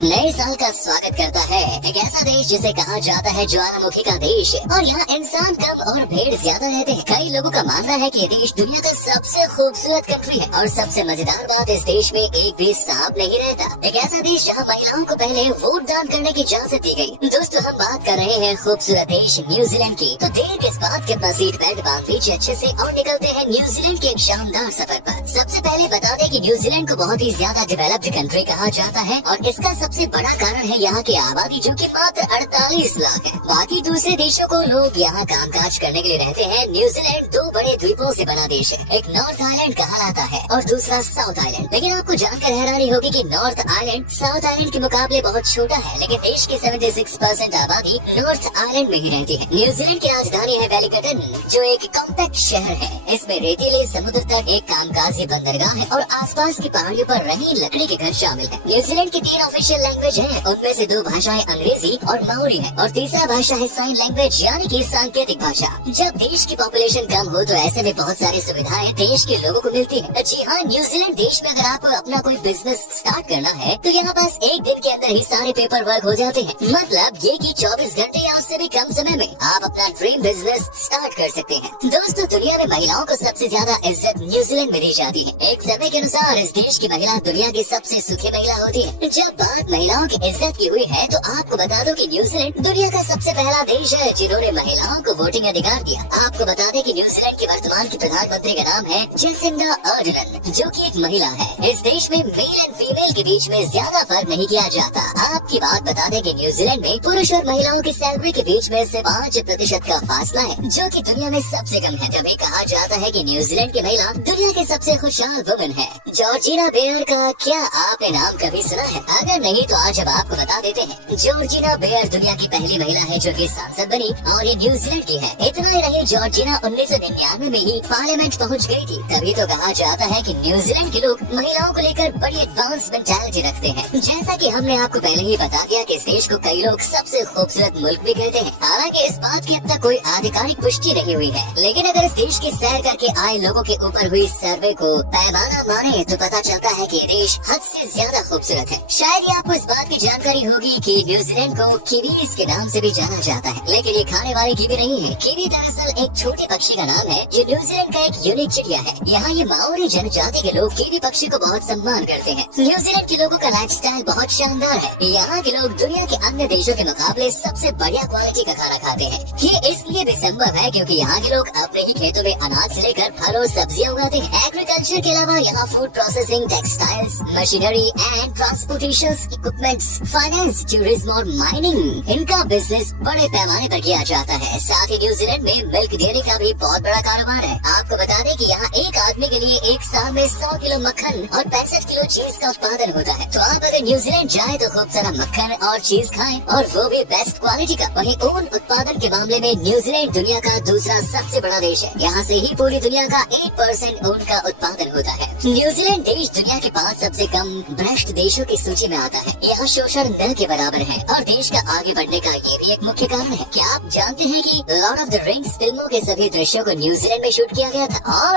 नए साल का स्वागत करता है एक ऐसा देश जिसे कहा जाता है ज्वालामुखी का देश, और यहाँ इंसान कम और भेड़ ज्यादा रहते हैं। कई लोगों का मानना है कि ये देश दुनिया का सबसे खूबसूरत कंट्री है, और सबसे मजेदार बात, इस देश में एक भी सांप नहीं रहता। एक ऐसा देश जहाँ महिलाओं को पहले वोट दान करने की इजाजत दी गई। दोस्तों, हम बात कर रहे हैं खूबसूरत देश न्यूजीलैंड की। तो देर किस बात के, अपना सीट बेल्ट बांध लीजिए अच्छे से और निकलते हैं न्यूजीलैंड के एक शानदार सफर पर। सबसे पहले बता दें कि न्यूजीलैंड को बहुत ही ज्यादा डेवलप्ड कंट्री कहा जाता है, और इसका सबसे बड़ा कारण है यहाँ की आबादी, जो कि मात्र 48 लाख है। बाकी दूसरे देशों को लोग यहाँ कामकाज करने के लिए रहते हैं। न्यूजीलैंड दो बड़े द्वीपों से बना देश है, एक नॉर्थ आइलैंड कहलाता है और दूसरा साउथ आइलैंड। लेकिन आपको जानकर हैरानी होगी कि नॉर्थ आइलैंड साउथ आइलैंड के मुकाबले बहुत छोटा है, लेकिन देश की 76% आबादी नॉर्थ आइलैंड में ही रहती है। न्यूजीलैंड की राजधानी है वेलिंगटन, जो एक कॉम्पैक्ट शहर है। इसमें रेतीले समुद्र तक एक कामकाजी बंदरगाह है और आसपास की पहाड़ियों पर रंगीन लकड़ी के घर शामिल है। न्यूजीलैंड की 3 ऑफिशियल लैंग्वेज है, उनमें से 2 भाषाएं अंग्रेजी और माओरी है, और तीसरा भाषा है साइन लैंग्वेज यानी कि सांकेतिक भाषा। जब देश की पॉपुलेशन कम हो तो ऐसे में बहुत सारी सुविधाएं देश के लोगों को मिलती है। जी हाँ, न्यूजीलैंड देश में अगर आपको अपना कोई बिजनेस स्टार्ट करना है तो यहाँ पास एक दिन के अंदर ही सारे पेपर वर्क हो जाते हैं। मतलब ये कि 24 घंटे या उससे भी कम समय में आप अपना ड्रीम बिजनेस स्टार्ट कर सकते हैं। दोस्तों, दुनिया में महिलाओं को सबसे ज्यादा इज्जत न्यूजीलैंड में दी जाती है। एक सर्वे के अनुसार इस देश की महिला दुनिया की सबसे सुखी महिला होती है। जब बात महिलाओं की इज्जत की हुई है तो आपको बता दो कि न्यूजीलैंड दुनिया का सबसे पहला देश है जिन्होंने महिलाओं को वोटिंग अधिकार दिया। आपको बता दें कि न्यूजीलैंड की वर्तमान की प्रधानमंत्री का नाम है जेसिंडा अर्डर्न, जो कि एक महिला है। इस देश में मेल एंड फीमेल के बीच में ज्यादा फर्क नहीं किया जाता। आपकी बात बता दें कि न्यूजीलैंड में पुरुष और महिलाओं की सैलरी के बीच में से 5% का फासला है, जो कि दुनिया में सबसे कम है। जब कहा जाता है कि न्यूजीलैंड की महिला दुनिया की सबसे खुशहाल वुमन है। जॉर्जिना बेयर का क्या आपने नाम कभी सुना है? अगर नहीं तो आज अब आपको बता देते हैं। जॉर्जिना बेयर दुनिया की पहली महिला है जो कि सांसद बनी, और ये न्यूजीलैंड की है। इतना ही नहीं, जॉर्जिना 1999 में ही पार्लियामेंट पहुंच गई थी। तभी तो कहा जाता है कि न्यूजीलैंड के लोग महिलाओं को लेकर बड़ी एडवांस मेंटालिटी रखते हैं। जैसा कि हमने आपको पहले ही बता दिया कि इस देश को कई लोग सबसे खूबसूरत मुल्क भी कहते हैं। हालांकि इस बात की अब तक कोई आधिकारिक पुष्टि नहीं हुई है, लेकिन अगर इस देश की सैर करके आए लोगों के ऊपर हुई सर्वे को पैमाना माने तो पता चलता है कि ये देश हद से ज्यादा खूबसूरत है। शायद ही आपको इस बात की जानकारी होगी कि न्यूजीलैंड को कीवीज के नाम से भी जाना जाता है, लेकिन ये खाने वाली कीवी नहीं है। कीवी दरअसल एक छोटे पक्षी का नाम है जो न्यूजीलैंड का एक यूनिक चिड़िया है। यहाँ ये माओरी जनजाति के लोग कीवी पक्षी को बहुत सम्मान करते हैं। न्यूजीलैंड के लोगों का लाइफस्टाइल बहुत शानदार है। यहाँ के लोग दुनिया के अन्य देशों के मुकाबले सबसे बढ़िया क्वालिटी का खाना खाते हैं। ये इसलिए भी संभव है क्योंकि यहाँ के लोग अपने ही खेतों में अनाज से लेकर फल और सब्जियाँ उगाते हैं। एग्रीकल्चर के अलावा यहाँ food processing, textiles, machinery and transportation equipments, finance, tourism और माइनिंग, इनका बिजनेस बड़े पैमाने पर किया जाता है। साथ ही न्यूजीलैंड में मिल्क डेयरी का भी बहुत बड़ा कारोबार है। आपको बता दें कि यहाँ एक आदमी के लिए एक साल में 100 किलो मक्खन और 65 किलो चीज का उत्पादन होता है। तो आप अगर न्यूजीलैंड जाए तो खूब सारा मक्खन और चीज खाएं, और वो भी बेस्ट क्वालिटी का। वहीं ऊन उत्पादन के मामले में न्यूजीलैंड दुनिया का दूसरा सबसे बड़ा देश है। यहाँ से ही पूरी दुनिया का 8% ऊन का उत्पादन होता है। न्यूजीलैंड देश दुनिया के 5 सबसे कम भ्रष्ट देशों की सूची में आता है। यहाँ शोषण नल के बराबर है, और देश का आगे बढ़ने का ये भी एक मुख्य कारण है। क्या आप जानते हैं कि लॉर्ड ऑफ द रिंग्स फिल्मों के सभी दृश्यों को न्यूजीलैंड में शूट किया गया था? और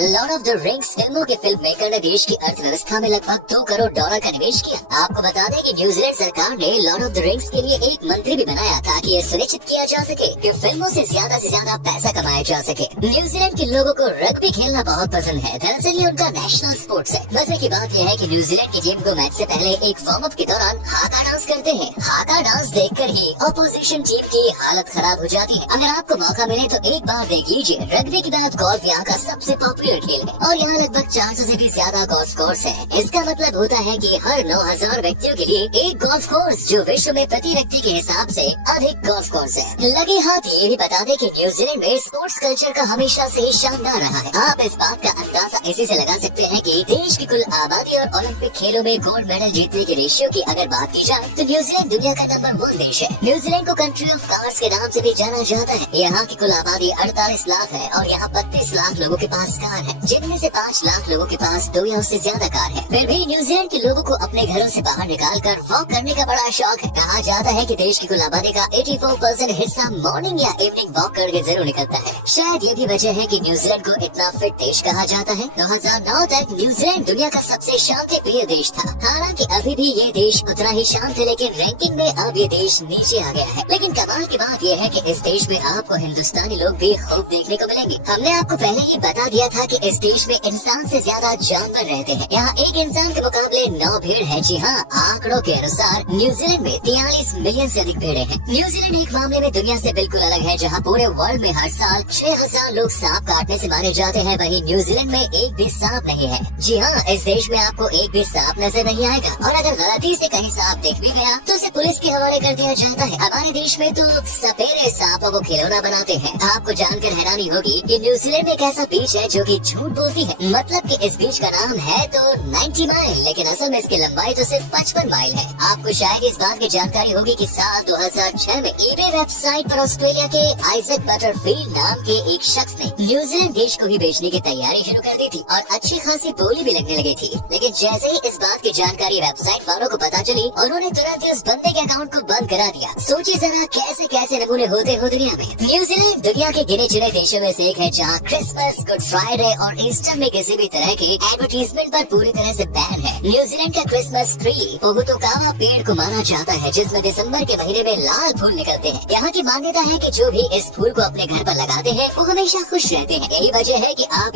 लॉर्ड ऑफ द रिंग्स फिल्मों के फिल्म मेकर ने देश की अर्थव्यवस्था में लगभग $2 करोड़ का निवेश किया। आपको बता दें कि न्यूजीलैंड सरकार ने लॉर्ड ऑफ द रिंग्स के लिए एक मंत्री भी बनाया ताकि ये सुनिश्चित किया जा सके कि फिल्मों से ज्यादा पैसा कमाया जा सके। न्यूजीलैंड के लोगों को रग्बी खेलना बहुत पसंद है। दरअसल ये उनका नेशनल स्पोर्ट्स है। मजे की बात यह है कि न्यूजीलैंड की टीम को मैच से पहले एक वार्म अप के दौरान हाका डांस करते हैं। हाका डांस देखकर ही ऑपोजिशन टीम की हालत खराब हो जाती है। अगर आपको मौका मिले तो एक बार देख लीजिए। रग्बी के बाद गोल्फ यहाँ का सबसे पॉपुलर खेल है, और यहाँ लगभग 400 से भी ज्यादा गोल्फ कोर्स है। इसका मतलब होता है कि हर 9000 व्यक्तियों के लिए एक गोल्फ कोर्स, जो विश्व में प्रति व्यक्ति के हिसाब से अधिक गोल्फ कोर्स है। लगे हाथ ये भी बता दें कि न्यूजीलैंड में स्पोर्ट्स कल्चर का हमेशा से ही शानदार रहा है। आप इस बात का अंदाजा इसी से लगा सकते हैं कि देश की कुल आबादी और ओलंपिक खेलों में गोल्ड मेडल जीतने के रेशियो की अगर बात की जाए तो न्यूजीलैंड दुनिया का नंबर 1 देश है। न्यूजीलैंड को कंट्री ऑफ कार्स के नाम से भी जाना जाता है। यहाँ की कुल आबादी 48 लाख है, और यहाँ 32 लाख लोगों के पास कार है, जिनमें से 5 लाख लोगों के पास 2 या उससे ज्यादा कार है। फिर भी न्यूजीलैंड के लोगों को अपने घरों से बाहर निकालकर वॉक करने का बड़ा शौक है। कहा जाता है कि देश की कुल आबादी का 84% हिस्सा मॉर्निंग या इवनिंग वॉक करके जरूर निकलता है। शायद ये भी वजह है कि न्यूजीलैंड को इतना फिट देश कहा जाता है। 2009 तक न्यूजीलैंड दुनिया का सबसे शांति प्रिय देश था। हालांकि अभी भी ये देश उतना ही शांत है, लेकिन रैंकिंग में अब ये देश नीचे आ गया है। लेकिन कमाल की बात ये है कि इस देश में आपको हिंदुस्तानी लोग भी खूब देखने को मिलेंगे। हमने आपको पहले ही बता दिया था कि इस देश में इंसान से ज्यादा जानवर रहते हैं। यहाँ एक इंसान के मुकाबले 9 भेड़ है। जी हाँ, आंकड़ों के अनुसार न्यूजीलैंड में 43 मिलियन से अधिक भेड़े हैं। न्यूजीलैंड एक मामले में दुनिया से बिल्कुल अलग है, जहाँ पूरे वर्ल्ड में हर साल 6000 लोग सांप काटने से मारे जाते हैं। वहीं न्यूजीलैंड में एक भी सांप नहीं है। जी हाँ, इस देश में आपको एक भी सांप नजर नहीं आएगा, और अगर गलती से कहीं सांप दिख भी गया तो उसे पुलिस के हवाले कर दिया जाता है। हमारे देश में तो सपेरे सांपों को खिलौना बनाते हैं। आपको जानकर हैरानी होगी कि न्यूजीलैंड में एक ऐसा बीच है जो कि झूठ बोलती है। मतलब कि इस बीच का नाम है तो 90 माइल, लेकिन असल में इसकी लंबाई तो सिर्फ 55 माइल है। आपको शायद इस बात की जानकारी होगी कि साल 2006 में ईबे वेबसाइट पर ऑस्ट्रेलिया के आइजैक बटरफील्ड नाम के एक शख्स ने न्यूजीलैंड देश को ही बेचने की तैयारी शुरू कर दी थी, और अच्छी खासी बोली भी लगने लगी थी। लेकिन जैसे ही इस बात की जानकारी वेबसाइट वालों को पता चली, उन्होंने तुरंत ही उस बंदे के अकाउंट को बंद करा दिया। सोचिए जरा कैसे कैसे नमूने होते हो दुनिया में। न्यूजीलैंड दुनिया के गिने चुने देशों में से एक है जहाँ क्रिसमस, गुड फ्राइडे और ईस्टर में किसी भी तरह के एडवर्टीजमेंट पर पूरी तरह से बैन है। न्यूजीलैंड का क्रिसमस ट्री पोहुतोकावा पेड़ को माना जाता है, जिसमें दिसंबर के महीने में लाल फूल निकलते हैं। यहाँ की मान्यता है कि जो भी इस फूल को अपने घर पर लगाते हैं वो हमेशा खुश रहते हैं। यही वजह है कि आप